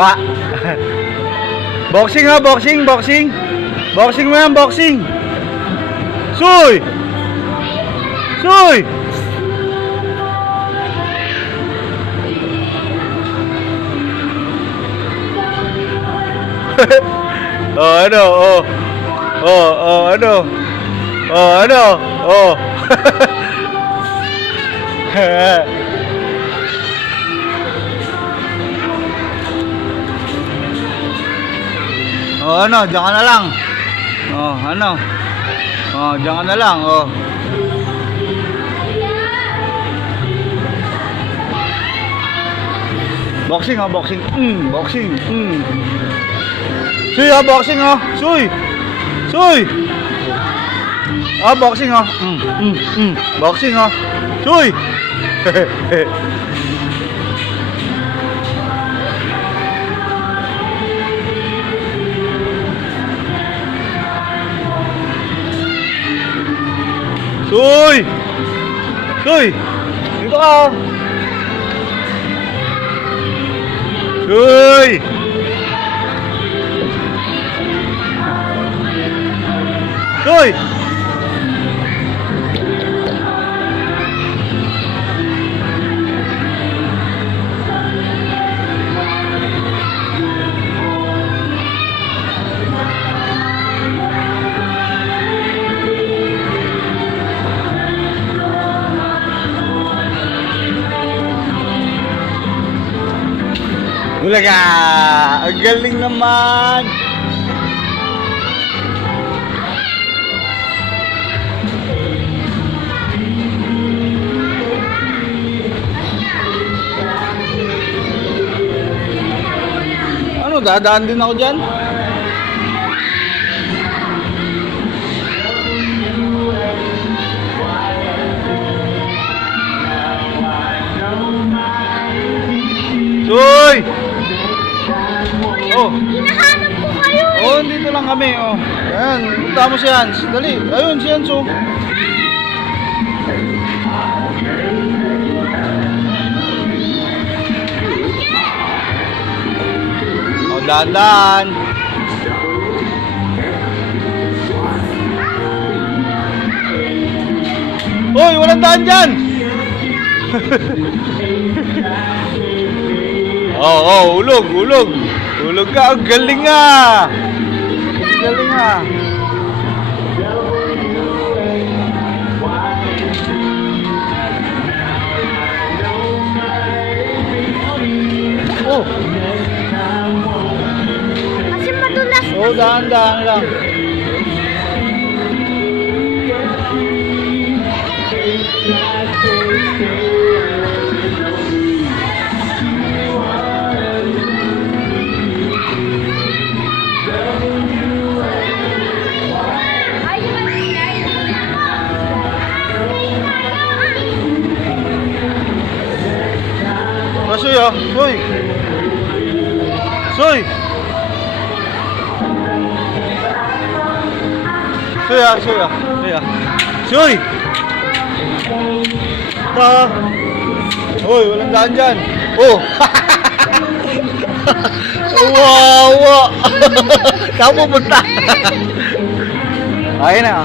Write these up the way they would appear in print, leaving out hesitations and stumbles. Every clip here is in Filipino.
Ah. Boxing ha, boxing, boxing. Boxing mo yan, boxing. Soy! Soy! Oh, ano? Oh. Oh, oh, ano? Oh, ano? Oh. Oh, ano? Diyan ka na lang. Oh, ano? Oh, diyan ka na lang. Oh. Boxing ha, boxing. Boxing. Suy ha, boxing ha. Suy. Suy. Ah, boxing ha. Boxing ha. Suy. Suy. Suy. Dito ka. Suy. Suy. Bulaga! Ang galing naman! Ano, dadaan din ako dyan? Soy! Oh. Hinahanap ko kayo eh. Oh, dito lang kami, oh. Ayan, punta mo si Hans. Dali. Ayun, si Hans, oh. Oh, dahan-dahan. Hoy, walang daan dyan! Oh, oh, ulog, ulog. Ulog ka, ang galing nga. Ang galing nga. Oh. Kasi madulas. Oh, dahan-dahan lang. Soy, oh. Soy. Soy. Soy, ah. Soy, ah. Soy, ah. Soy. Ta. Hoy, walang daan dyan. Oh. Wow. Saan pupunta? Ayun na.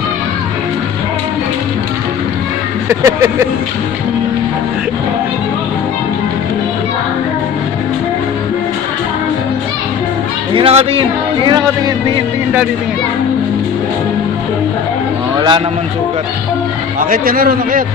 Tingin na ka, tingin. Tingin na ka, tingin. Tingin, daddy, tingin. Oh, wala naman sugat. Akit ka na ron, akit.